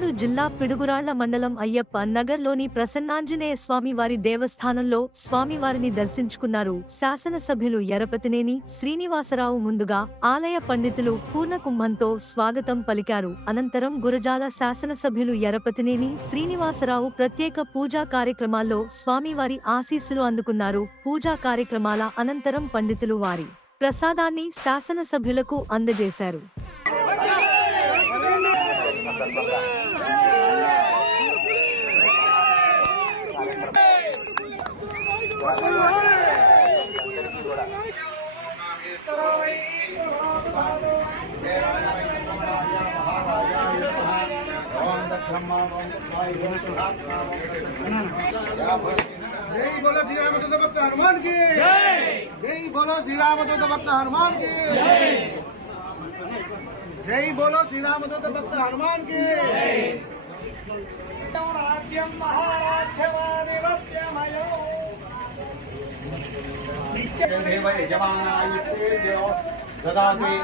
పల్నాడు జిల్లా పిడుగురాళ్ల మండలం అయ్యప్ప నగర్లోని ప్రసన్నాంజనేయ స్వామి వారి దేవస్థానంలో స్వామివారిని దర్శించుకున్నారు శాసనసభ్యులు ఎరపతినేని శ్రీనివాసరావు. ముందుగా ఆలయ పండితులు పూర్ణకుంభంతో స్వాగతం పలికారు. అనంతరం గురజాల శాసనసభ్యులు ఎరపతినేని శ్రీనివాసరావు ప్రత్యేక పూజా కార్యక్రమాల్లో స్వామివారి ఆశీస్సులు అందుకున్నారు. పూజా కార్యక్రమాల అనంతరం పండితులు వారి ప్రసాదాన్ని శాసనసభ్యులకు అందజేశారు. जय बोलो श्री रामदूत भक्त हनुमान की जय बोलो श्री रामदूत भक्त हनुमान की जय बोलो श्री रामदूत भक्त हनुमान की राज्यं महाराज्यवादिवत्यमयो नित्यदेव यजमानाय ददाति